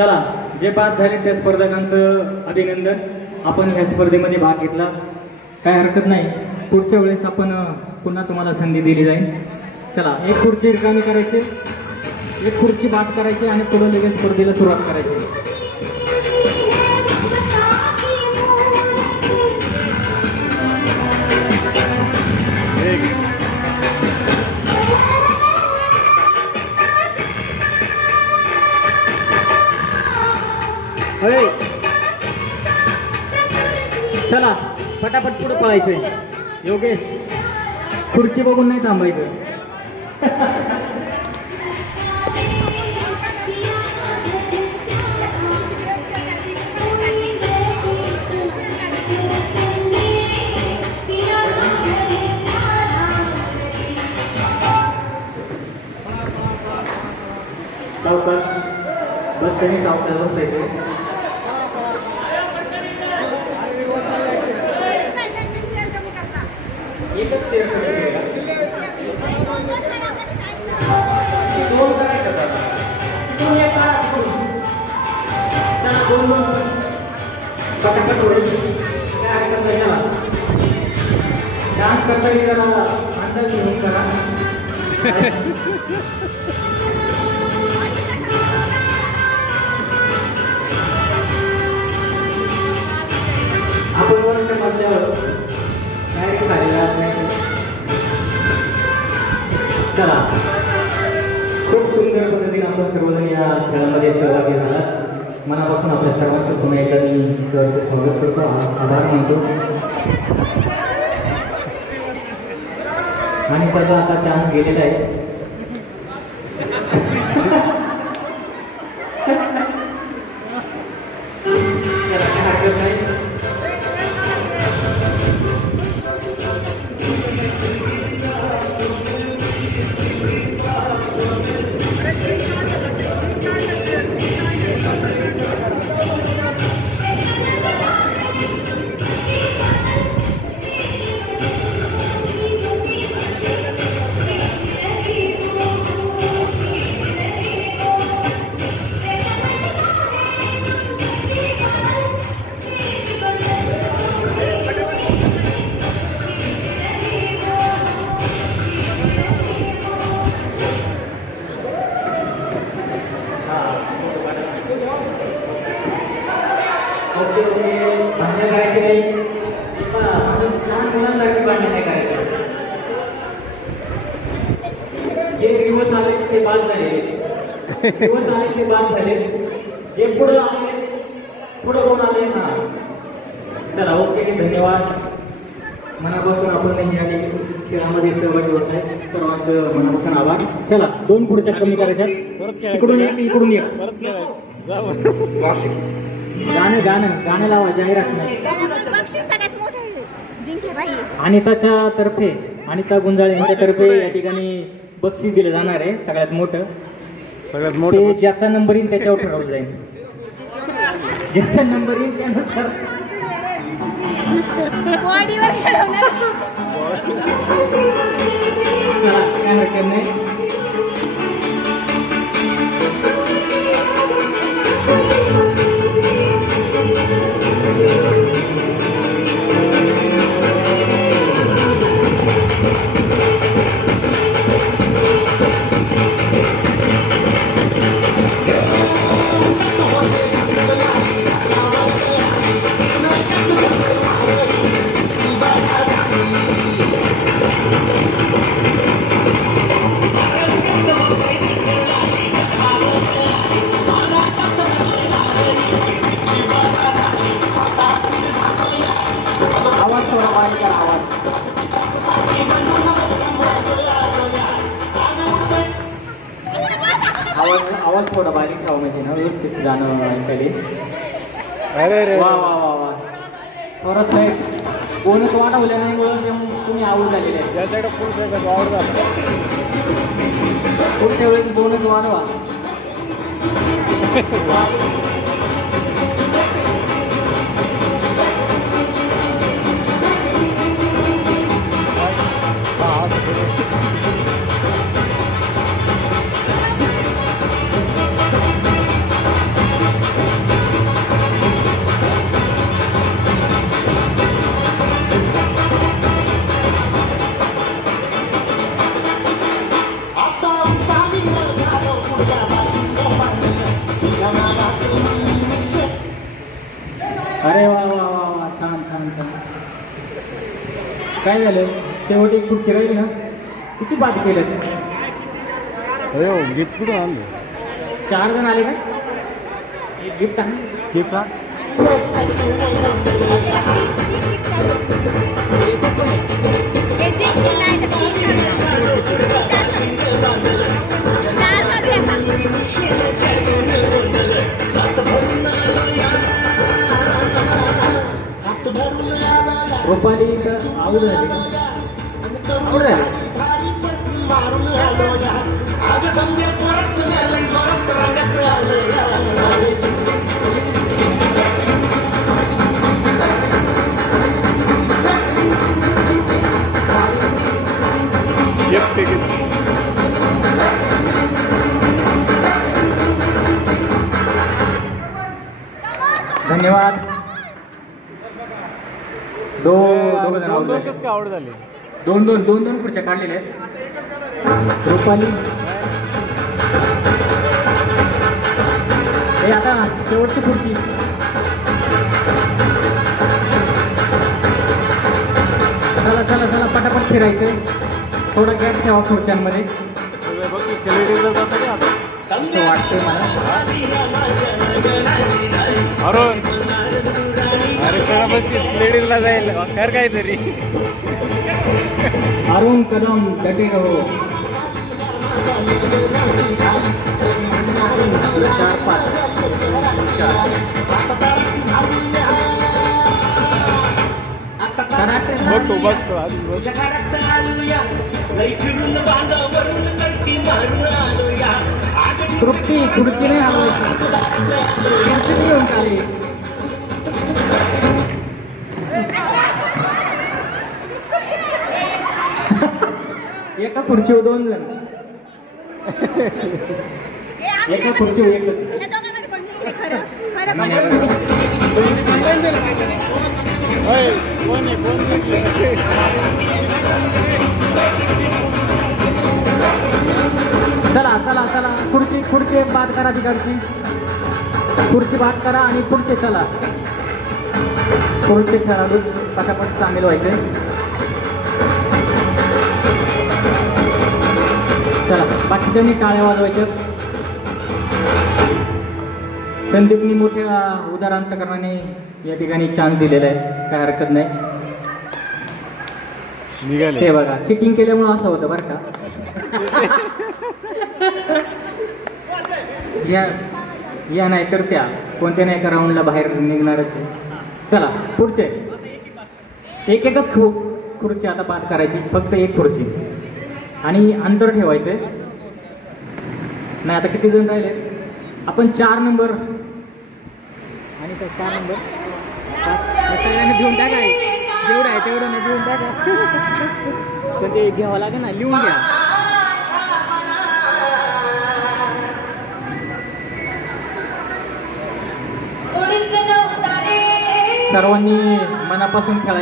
चला, जे बाद झाले त्या स्पर्धकांचं अभिनंदन. आपण ह्या स्पर्धेमध्ये भाग घेतला, काय हरकत नाही. पुढच्या वेळेस आपण पुन्हा तुम्हाला संधी दिली जाईल. चला, एक खुर्ची रिकामी करायची, एक खुर्ची बाद करायची आणि पुढे लगेच स्पर्धेला सुरुवात करायची. चला, फटाफट पुढे पळायचंय. योगेश, खुर्ची बघून नाही थांबायचं. सावकाश बस, त्यांनी सावकाश बसायचं. एकच शेअर पटापट होईल. काय हरकत नाही. डान्स करता जरा अंदाज घेऊन करा. आपण वर्ष मधल्यावर डायरेक्ट झालेला नाही. चला, खूप सुंदर पद्धतीने आपण सर्वजण या खेळामध्ये सहभागी झाला. मनापासून आपल्या सर्वांचं पुन्हा एकदा मी स्वागत करतो, आभार मानतो. आणि त्याचा आता चान्स गेलेला आहे. भांडण करायचे नाही, लहान मुलांसारखी भांडण नाही करायचं. जे दिवस आले ते बाद झाले, दिवस आले ते बाद झाले. जे पुढे आले पुढे कोण आले ना. चला, ओके, धन्यवाद. मनापासून आपण या खेळामध्ये सहभागी होत आहे. सर्वांचं मनापासून आभार. चला, दोन पुढच्या कमी करायच्या. इकडून एक, इकडून एक. गाणं गाणं गाणं लावा, जाहिरात नाही. अनिताच्या तर्फे, अनिता गुंजाळे यांच्यातर्फे या ठिकाणी बक्षीस दिले जाणार आहे. सगळ्यात मोठं ते ज्याचा नंबर येईल त्याच्यावर ठरवलं जाईल. ज्याचा नंबर येईल त्यानुसार काय हरकत नाही. आवाज थोडा बारीक ठेवा, म्हणजे ना व्यवस्थित गाणं ऐकायला. अरे वा वा वा वा. परत नाही बोनस वाढवल्या नाही म्हणून तुम्ही आवड झालेले आहे. पुढच्या वेळेस बोनस वाढवा. काय झालं शेवटी एक खुर्ची राहील ना किती बाद केलं गिफ्ट कुठून आणलं 4 जण आले का एक गिफ्ट आहे गिफ्ट हा रुपाली तर आवड झाली आवड झाली धन्यवाद दोन कसं आवड झाली दोन खुर्च्या काढलेल्या आहेत रुपाली हे आता शेवटची खुर्ची चला पटापट फिरायचंय थोडा गॅप ठेवा खुर्च्यांमध्ये बक्षीस लेडीजला जातं का आता असं वाटतंय मला अरुण अरे सगळं बक्षीस लेडीजला जाईल कर काहीतरी अरुण कदम डटे रहो 4-5 बघतो आधीच बस तृप्ती खुर्ची नाही हलवायची खुर्ची घेऊन चालेल एका खुर्चीवर 2 जण एका खुर्चीवर एकच चला खुर्ची बाद करा तिकडची खुर्ची बाद करा आणि पुढचे चला पुढचे खेळाडू पटापट सामील व्हायचे चला बाकीच्यांनी टाळ्या वाजवायच्या संदीपनी मोठ्या उदार अंतकरणाने या ठिकाणी चान्स दिलेला आहे काय हरकत नाही ते बघा चिटिंग केल्यामुळे असं होतं बरं का या नाही तर त्या कोणत्या नाही एका राऊंडला बाहेर निघणारच चला पुढचे एकच खुर्ची आता बाद करायची फक्त एक खुर्ची आणि अंतर ठेवायचंय नाही आता किती जण राहिले आपण 4 नंबर आणि 4 नंबर सगळ्यांना देऊन टाका जेवढं आहे तेवढं नाही देऊन टाका पण ते घ्यावं लागेल ना लिहून घ्या सर्वांनी मनापासून खेळायचं